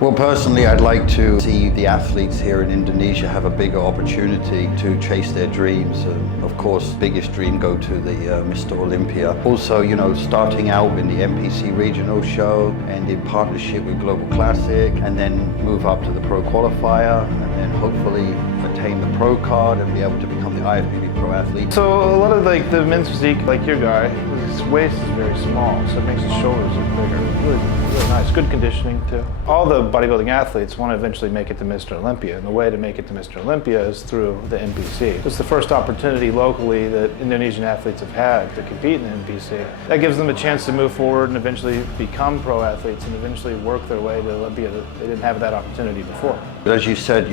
Well, personally, I'd like to see the athletes here in Indonesia have a bigger opportunity to chase their dreams. And of course, biggest dream go to the Mr. Olympia. Also, starting out in the NPC regional show and in partnership with Global Classic, and then move up to the pro qualifier, and then hopefully attain the pro card and be able to become the IFBB pro athlete. So a lot of the men's physique, like your guy, his waist is very small, so it makes his shoulders look bigger. Really nice, good conditioning too. All the bodybuilding athletes want to eventually make it to Mr. Olympia, and the way to make it to Mr. Olympia is through the NPC. It's the first opportunity locally that Indonesian athletes have had to compete in the NPC. That gives them a chance to move forward and eventually become pro athletes and eventually work their way to Olympia. They didn't have that opportunity before. But as you said,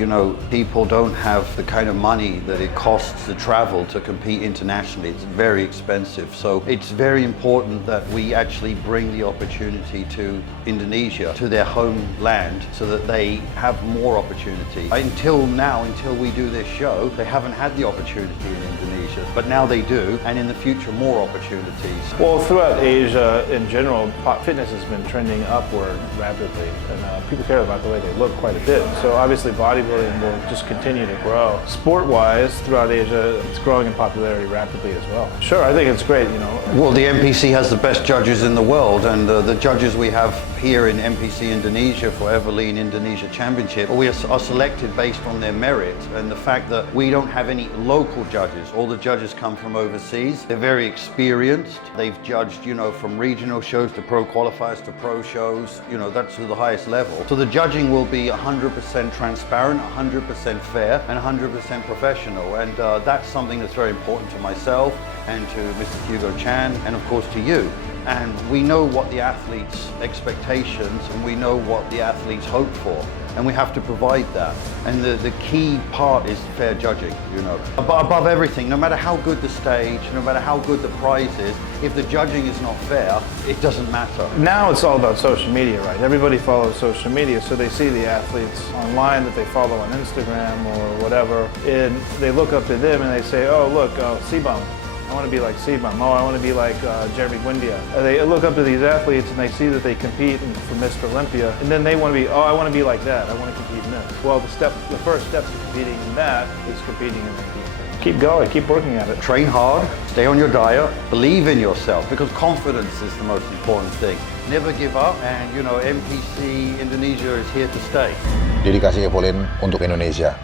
people don't have the kind of money that it costs to travel to compete internationally. It's very expensive. So it's very important that we actually bring the opportunity to Indonesia, to their homeland, so that they have more opportunity. Until now, until we do this show, they haven't had the opportunity in Indonesia, but now they do, and in the future more opportunities. Well, throughout Asia in general, fitness has been trending upward rapidly, and people care about the way they look quite a bit. So obviously bodybuilding will just continue to grow. Sport-wise, throughout Asia, it's growing in popularity rapidly as well. Sure, I think it's great, Well, the NPC has the best judges in the world, and the judges we have here in NPC Indonesia for Evolene Indonesia Championship, we are selected based on their merit, and the fact that we don't have any local judges. All the judges come from overseas. They're very experienced. They've judged, from regional shows to pro qualifiers to pro shows, that's to the highest level. So the judging will be 100% transparent, 100% fair, and 100% professional, and that's something that's very important to myself and to Mr. Hugo Chan, and of course to you. And we know what the athletes' expectations, and we know what the athletes hope for, and we have to provide that. And the key part is fair judging, Above everything, no matter how good the stage, no matter how good the prize is, if the judging is not fair, it doesn't matter. Now it's all about social media, right? Everybody follows social media, so they see the athletes online that they follow on Instagram or whatever, and they look up to them and they say, oh look, Sibam. I want to be like Sibam. Oh, I want to be like Jeremy Gwindia. They look up to these athletes and they see that they compete for Mr. Olympia, and then they want to be, oh, I want to be like that. I want to compete in this. Well, the first step to competing in that is competing in the NPC. Keep going, keep working at it. Train hard, stay on your diet, believe in yourself, because confidence is the most important thing. Never give up, and NPC Indonesia is here to stay. Dedikasi Evolene untuk Indonesia.